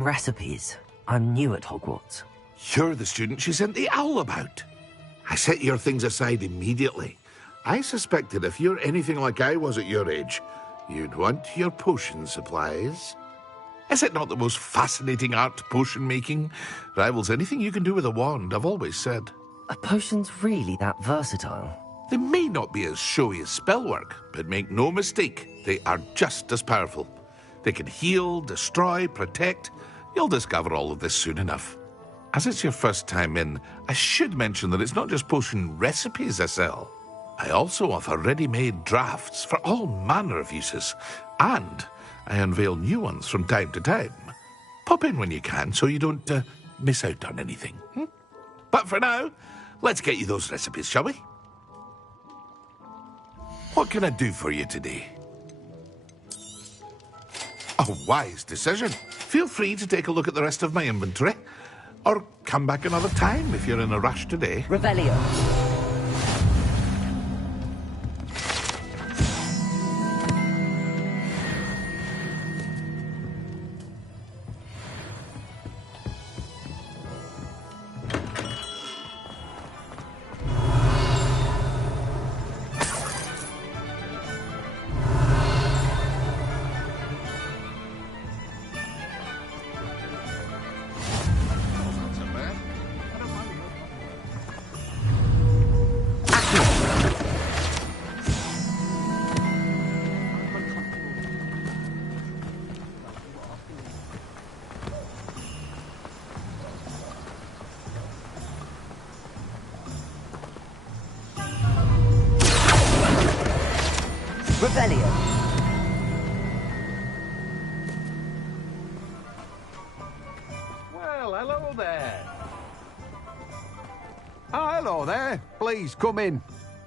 Recipes. I'm new at Hogwarts. You're the student she sent the owl about. I set your things aside immediately. I suspected if you're anything like I was at your age, you'd want your potion supplies. Is it not the most fascinating art, potion making? Rivals anything you can do with a wand, I've always said. Are potions really that versatile? They may not be as showy as spellwork, but make no mistake, they are just as powerful. They can heal, destroy, protect. You'll discover all of this soon enough. As it's your first time in, I should mention that it's not just potion recipes I sell. I also offer ready-made drafts for all manner of uses, and I unveil new ones from time to time. Pop in when you can so you don't miss out on anything. But for now, let's get you those recipes, shall we? What can I do for you today? A wise decision. Feel free to take a look at the rest of my inventory. Or come back another time if you're in a rush today. Revelio. Revelio. Well, hello there. Oh, hello there. Please, come in.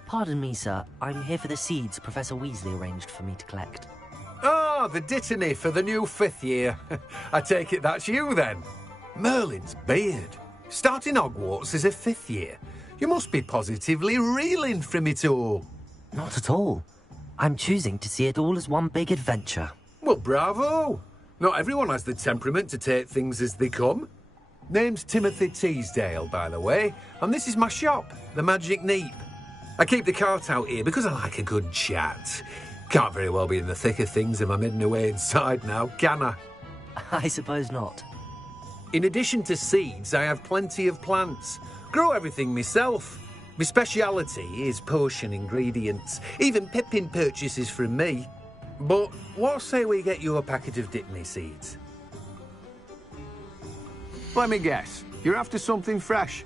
Pardon me, sir. I'm here for the seeds Professor Weasley arranged for me to collect. Ah, the Dittany for the new 5th year. I take it that's you, then. Merlin's beard. Starting Hogwarts as a 5th year. You must be positively reeling from it all. Not at all. I'm choosing to see it all as one big adventure. Well, bravo. Not everyone has the temperament to take things as they come. Name's Timothy Teasdale, by the way, and this is my shop, the Magic Neep. I keep the cart out here because I like a good chat. Can't very well be in the thick of things if I'm hidden away inside now, can I? I suppose not. In addition to seeds, I have plenty of plants. Grow everything myself. My speciality is potion ingredients. Even Pippin purchases from me. But what say we get you a packet of Dittany seeds? Let me guess. You're after something fresh.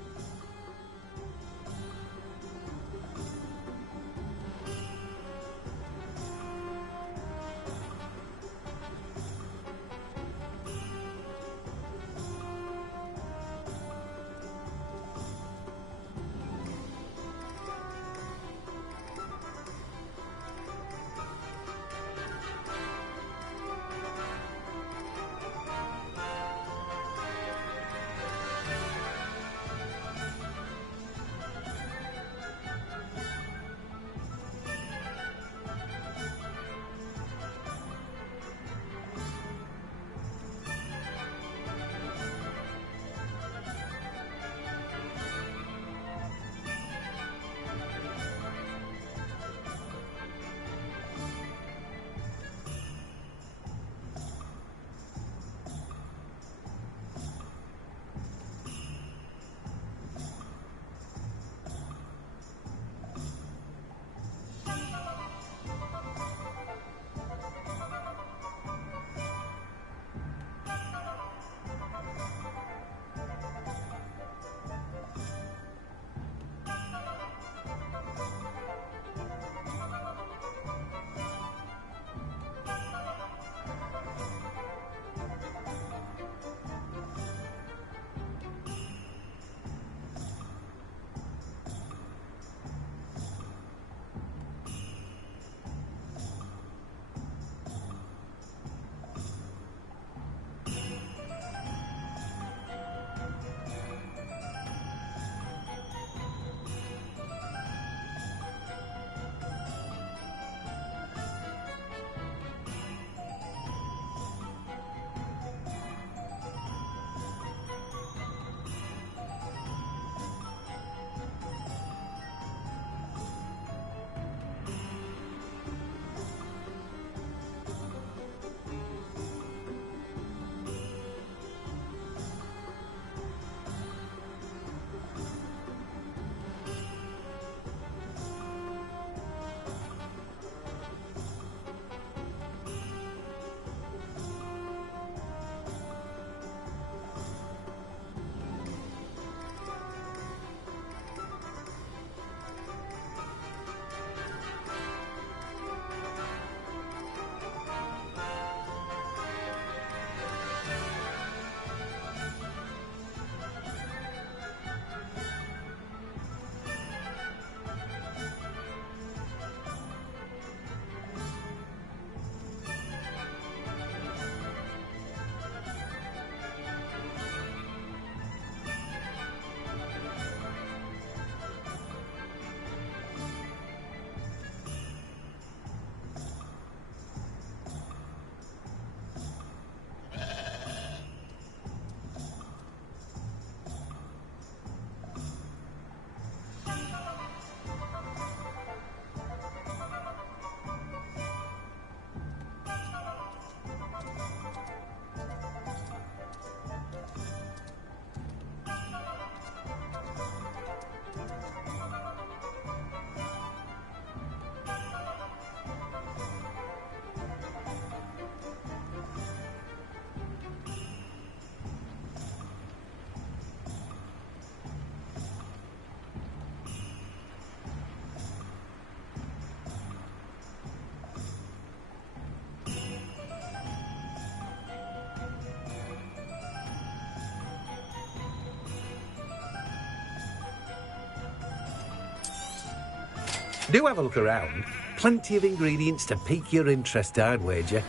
Do have a look around. Plenty of ingredients to pique your interest, I'd wager.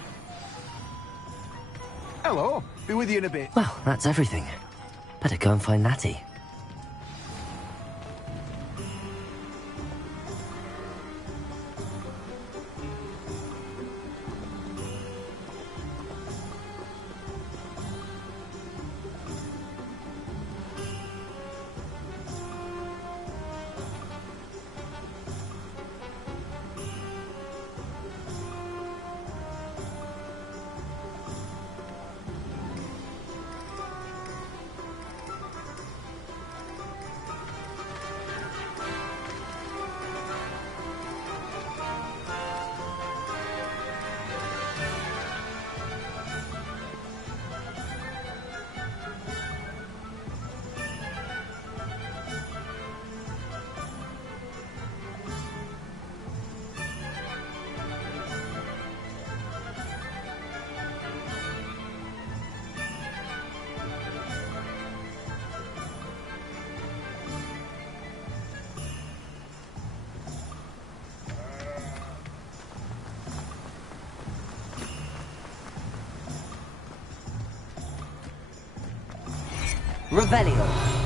Hello. Be with you in a bit. Well, that's everything. Better go and find Natty. Revelio.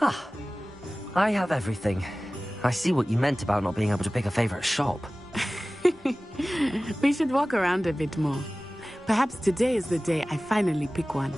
Ah, I have everything. I see what you meant about not being able to pick a favorite shop. We should walk around a bit more. Perhaps today is the day I finally pick one.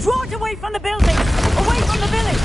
Draw it away from the building! Away from the village!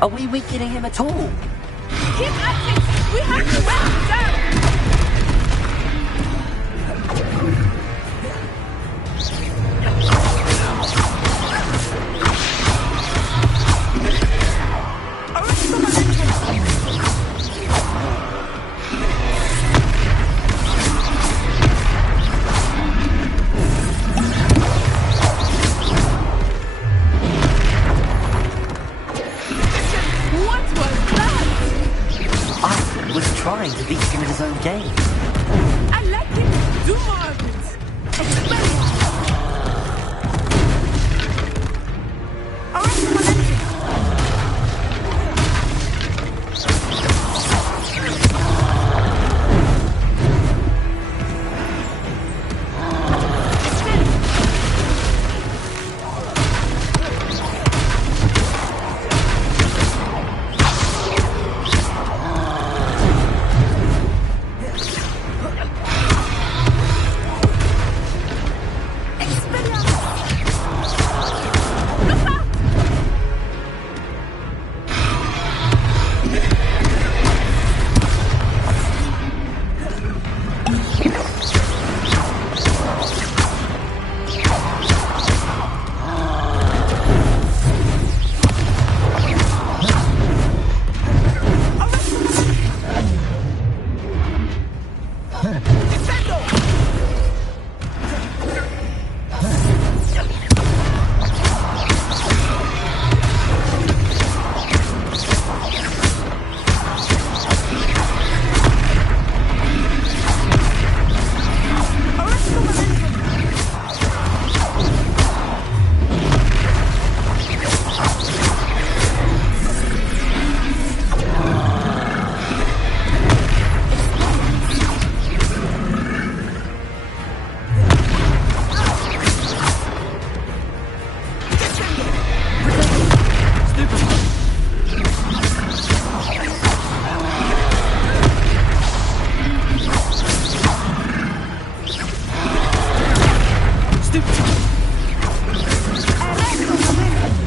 Are we weakening him at all? Keep at it! We have to wear him down! Trying to beat him in his own game. I like him. Do more of it. Experiment. Arrest the momentum.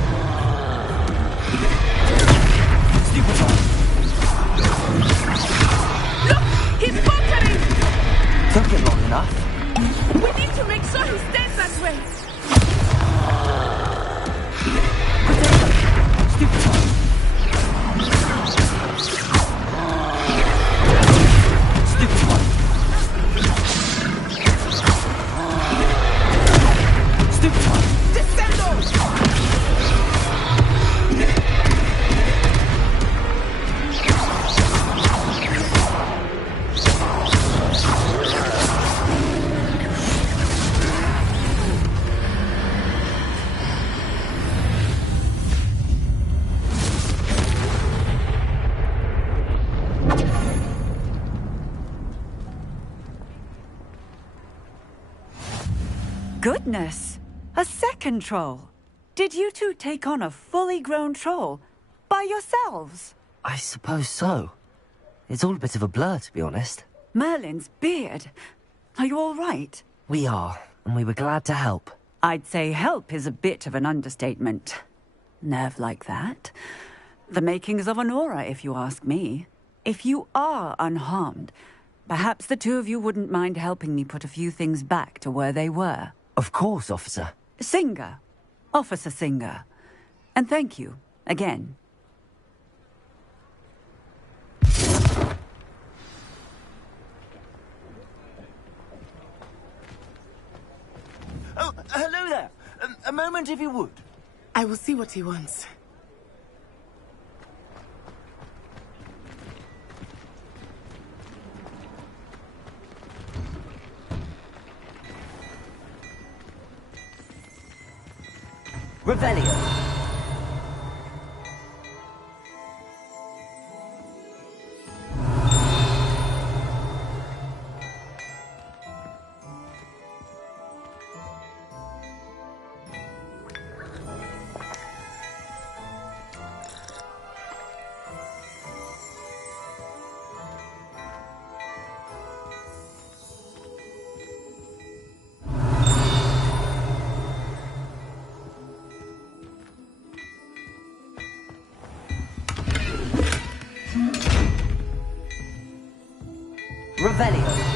Goodness! A second troll! Did you two take on a fully grown troll? By yourselves? I suppose so. It's all a bit of a blur, to be honest. Merlin's beard! Are you all right? We are, and we were glad to help. I'd say help is a bit of an understatement. Nerve like that. The makings of an aura, if you ask me. If you are unharmed, perhaps the two of you wouldn't mind helping me put a few things back to where they were. Of course, officer. Singer. Officer Singer. And thank you, again. Oh, hello there. A moment, if you would. I will see what he wants. Revelio. Revelio.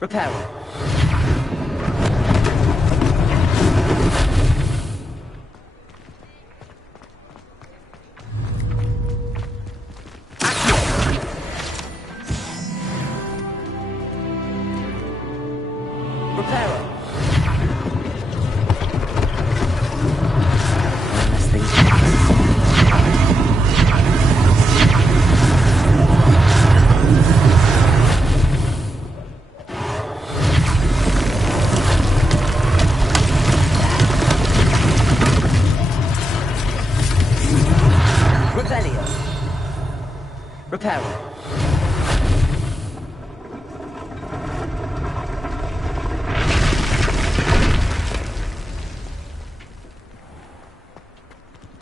Reparo.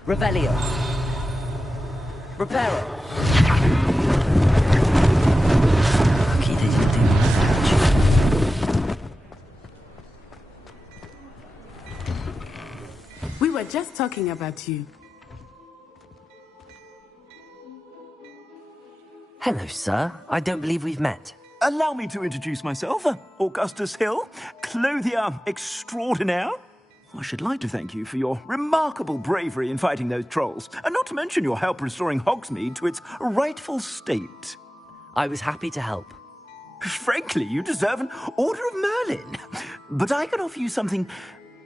Revelio. Reparo. Lucky they didn't do that. We were just talking about you. Hello, sir. I don't believe we've met. Allow me to introduce myself. Augustus Hill, clothier extraordinaire. I should like to thank you for your remarkable bravery in fighting those trolls, and not to mention your help restoring Hogsmeade to its rightful state. I was happy to help. Frankly, you deserve an Order of Merlin. But I can offer you something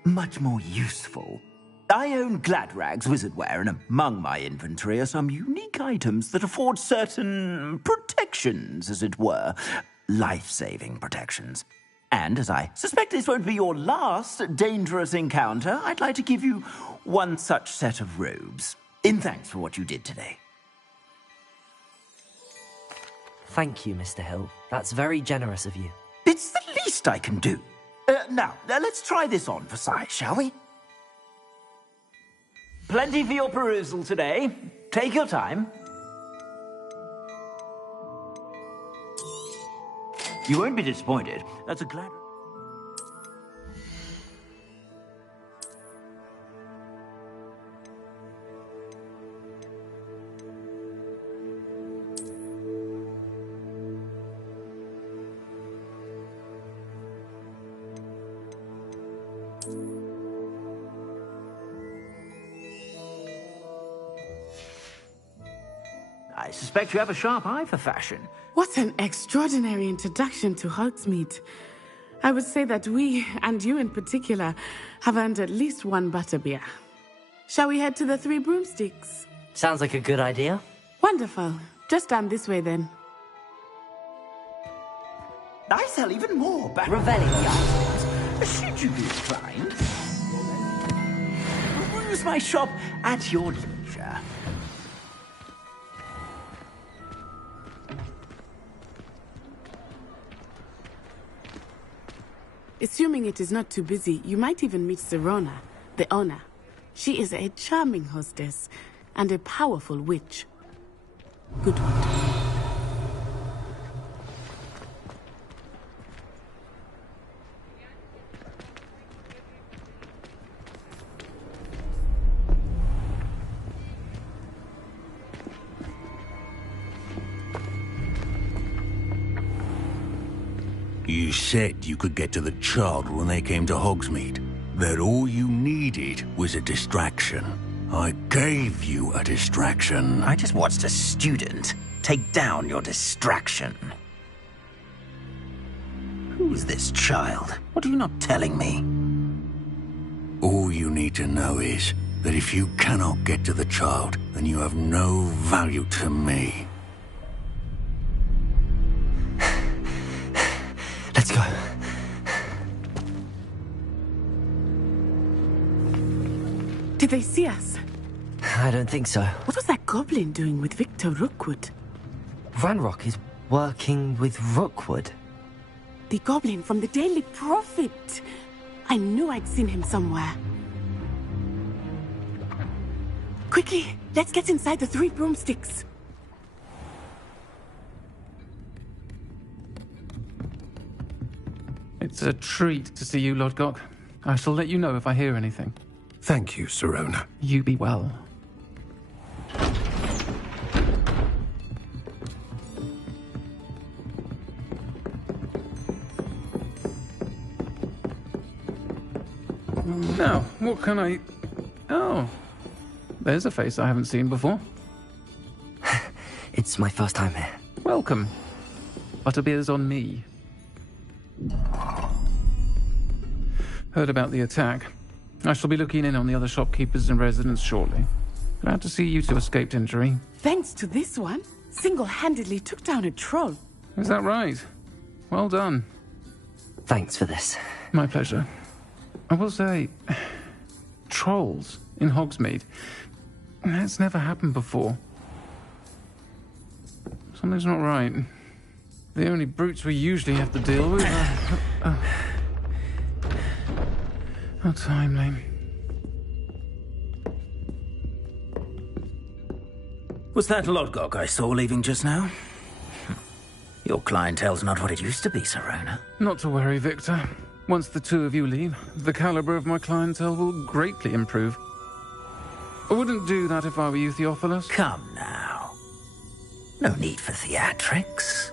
much more useful. I own Gladrag's wizardware, and among my inventory are some unique items that afford certain protections, as it were. Life-saving protections. And as I suspect this won't be your last dangerous encounter, I'd like to give you one such set of robes, in thanks for what you did today. Thank you, Mr. Hill. That's very generous of you. It's the least I can do. Now, let's try this on for size, shall we? Plenty for your perusal today. Take your time. You won't be disappointed. That's a glad... I suspect you have a sharp eye for fashion. What an extraordinary introduction to Hogsmeade. I would say that we, and you in particular, have earned at least one butterbeer. Shall we head to the Three Broomsticks? Sounds like a good idea. Wonderful. Just down this way then. I sell even more back... Revelio. Should you be inclined? Peruse my shop at your leisure. Assuming it is not too busy, you might even meet Sirona, the owner. She is a charming hostess and a powerful witch. Good one to know. You said you could get to the child when they came to Hogsmeade. That all you needed was a distraction. I gave you a distraction. I just watched a student take down your distraction. Who's this child? What are you not telling me? All you need to know is that if you cannot get to the child, then you have no value to me. Let's go. Did they see us? I don't think so. What was that goblin doing with Victor Rookwood? Ranrock is working with Rookwood. The goblin from the Daily Prophet. I knew I'd seen him somewhere. Quickly, let's get inside the Three Broomsticks. It's a treat to see you, Lodgok. I shall let you know if I hear anything. Thank you, Sirona. You be well. Now, what can I... Oh, there's a face I haven't seen before. It's my first time here. Welcome. Butterbeer's on me. Heard about the attack. I shall be looking in on the other shopkeepers and residents shortly. Glad to see you two escaped injury. Thanks to this one, single-handedly took down a troll. Is that right? Well done. Thanks for this. My pleasure. I will say, trolls in Hogsmeade. That's never happened before. Something's not right. The only brutes we usually have to deal with are... How timely. Was that Lodgok I saw leaving just now? Your clientele's not what it used to be, Sirona. Not to worry, Victor. Once the two of you leave, the caliber of my clientele will greatly improve. I wouldn't do that if I were you, Theophilus. Come now. No need for theatrics.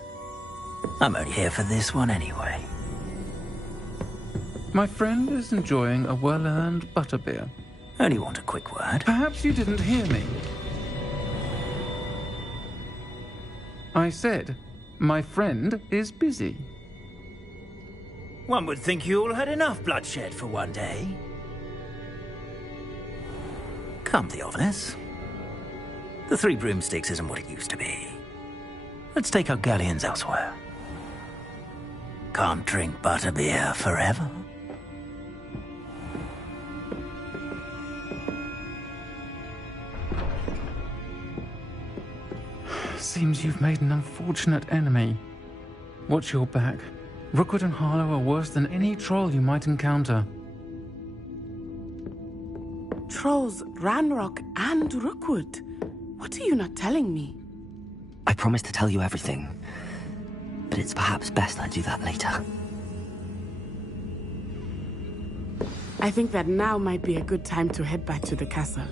I'm only here for this one anyway. My friend is enjoying a well-earned butterbeer. Only want a quick word. Perhaps you didn't hear me. I said, my friend is busy. One would think you all had enough bloodshed for one day. Come, Theophilus. The Three Broomsticks isn't what it used to be. Let's take our galleons elsewhere. Can't drink butterbeer forever. Seems you've made an unfortunate enemy. Watch your back. Rookwood and Harlow are worse than any troll you might encounter. Trolls, Ranrock, and Rookwood. What are you not telling me? I promise to tell you everything, but it's perhaps best I do that later. I think that now might be a good time to head back to the castle.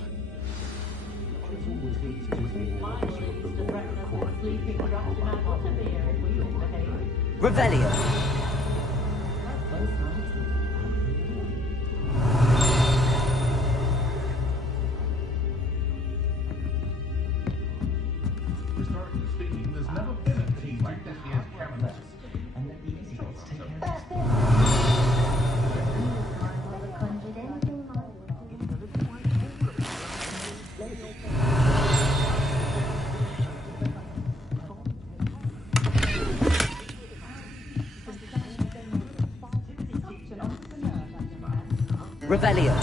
Revelio. Historically speaking, there's never been a team like this here in Camelot. Revelio.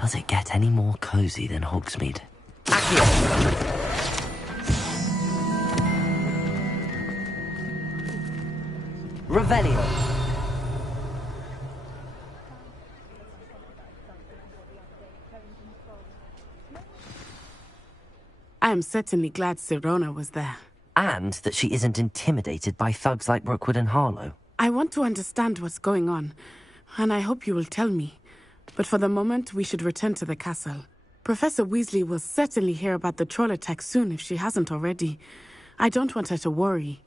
Does it get any more cozy than Hogsmeade? Accio! Revelio! I am certainly glad Sirona was there. And that she isn't intimidated by thugs like Rookwood and Harlow. I want to understand what's going on, and I hope you will tell me. But for the moment, we should return to the castle. Professor Weasley will certainly hear about the troll attack soon if she hasn't already. I don't want her to worry.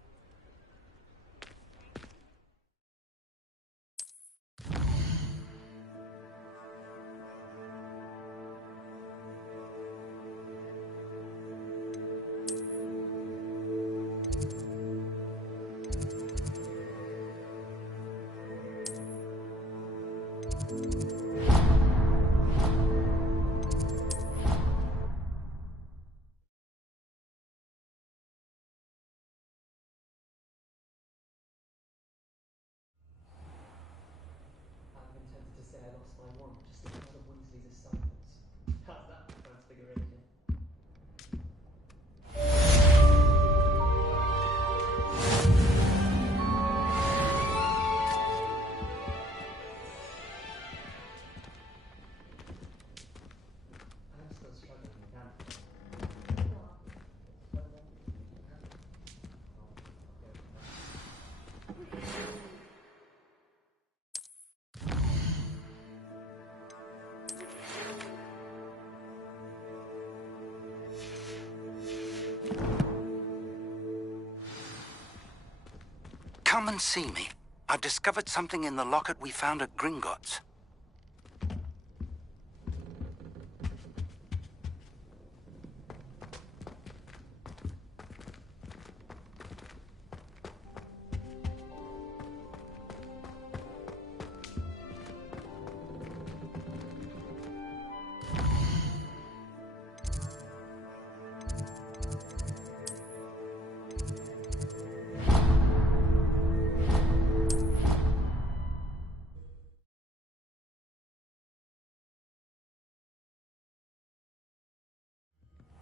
Come and see me. I've discovered something in the locket we found at Gringotts.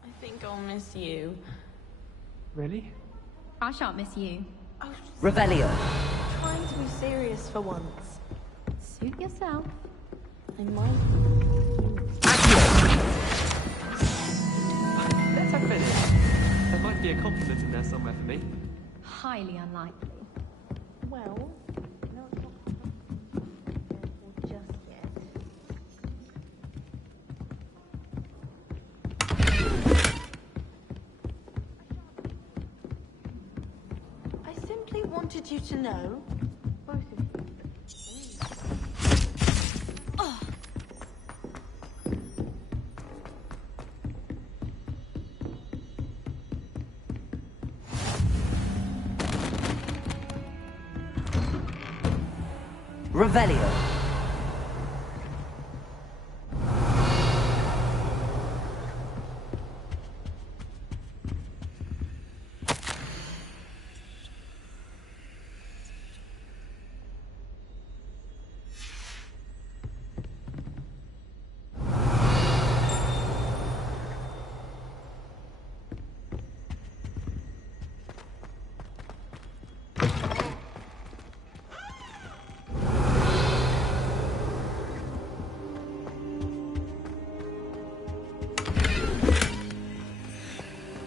I think I'll miss you. Really? I shan't miss you. Oh, Revelio. trying to be serious for once. Suit yourself. I might. Let's have a minute. There might be a compliment in there somewhere for me. Highly unlikely. Well, no, it's not careful just yet. I simply wanted you to know, both of you. Oh. Revelio.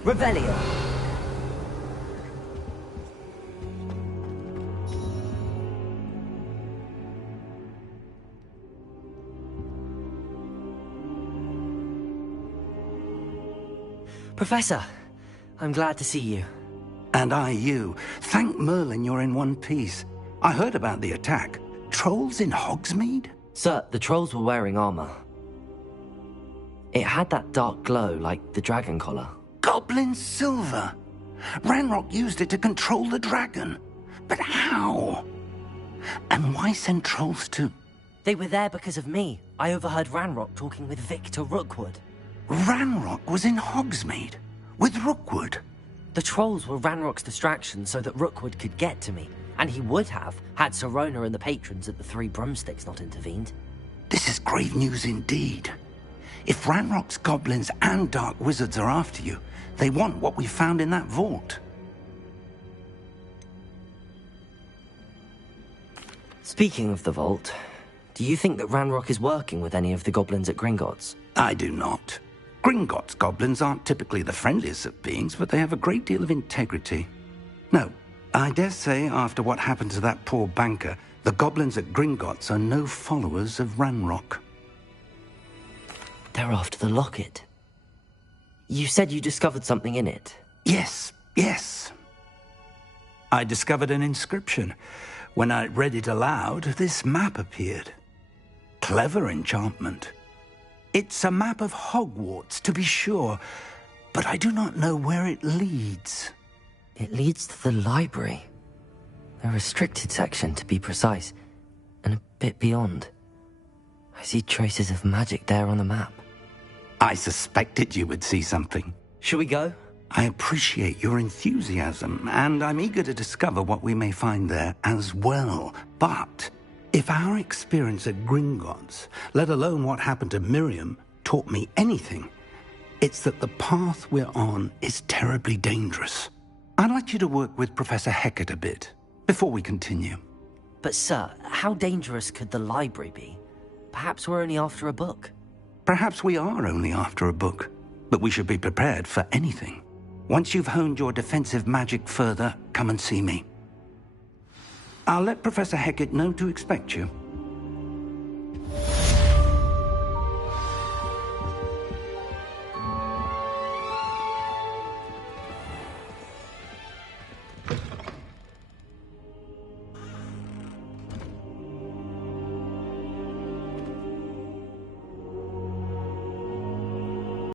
Revelio. Professor, I'm glad to see you. And I you. Thank Merlin you're in one piece. I heard about the attack. Trolls in Hogsmeade? Sir, the trolls were wearing armor. It had that dark glow like the dragon collar. Goblin silver. Ranrock used it to control the dragon. But how? And why send trolls to... They were there because of me. I overheard Ranrock talking with Victor Rookwood. Ranrock was in Hogsmeade? With Rookwood? The trolls were Ranrock's distraction so that Rookwood could get to me. And he would have, had Sirona and the patrons at the Three Broomsticks not intervened. This is grave news indeed. If Ranrock's goblins and dark wizards are after you, they want what we found in that vault. Speaking of the vault, do you think that Ranrock is working with any of the goblins at Gringotts? I do not. Gringotts goblins aren't typically the friendliest of beings, but they have a great deal of integrity. No, I dare say after what happened to that poor banker, the goblins at Gringotts are no followers of Ranrock. They're after the locket. You said you discovered something in it. Yes. I discovered an inscription. When I read it aloud, this map appeared. Clever enchantment. It's a map of Hogwarts, to be sure, but I do not know where it leads. It leads to the library. A restricted section, to be precise, and a bit beyond. I see traces of magic there on the map. I suspected you would see something. Shall we go? I appreciate your enthusiasm, and I'm eager to discover what we may find there as well. But if our experience at Gringotts, let alone what happened to Miriam, taught me anything, it's that the path we're on is terribly dangerous. I'd like you to work with Professor Hecat a bit before we continue. But sir, how dangerous could the library be? Perhaps we're only after a book. Perhaps we are only after a book, but we should be prepared for anything. Once you've honed your defensive magic further, come and see me. I'll let Professor Hecat know to expect you.